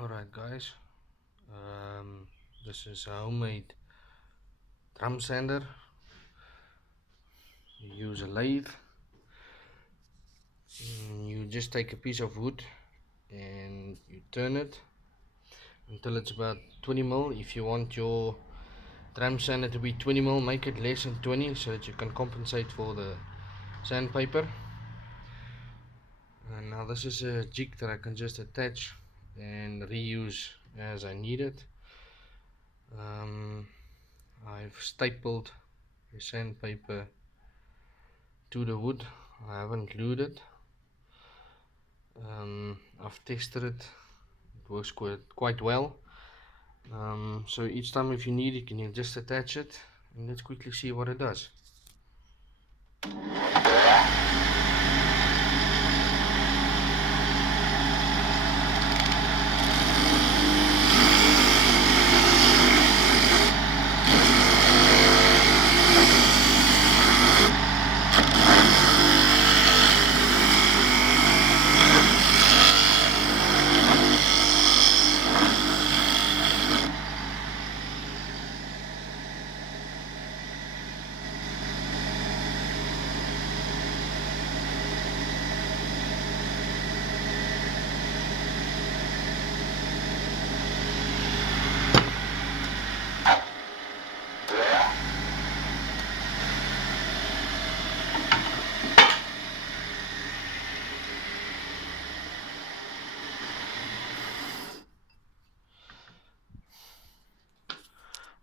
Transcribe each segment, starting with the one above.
Alright guys, this is a homemade drum sander. You use a lathe. You just take a piece of wood and you turn it until it's about 20 mil. If you want your drum sander to be 20 mil, make it less than 20 so that you can compensate for the sandpaper. And now this is a jig that I can just attach and reuse as I need it. I've stapled the sandpaper to the wood. I haven't glued it. I've tested it. It works quite well. So each time if you need it, you can just attach it, and let's quickly see what it does.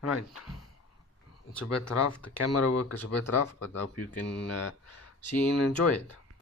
Right, it's a bit rough, the camera work is a bit rough, but I hope you can see and enjoy it.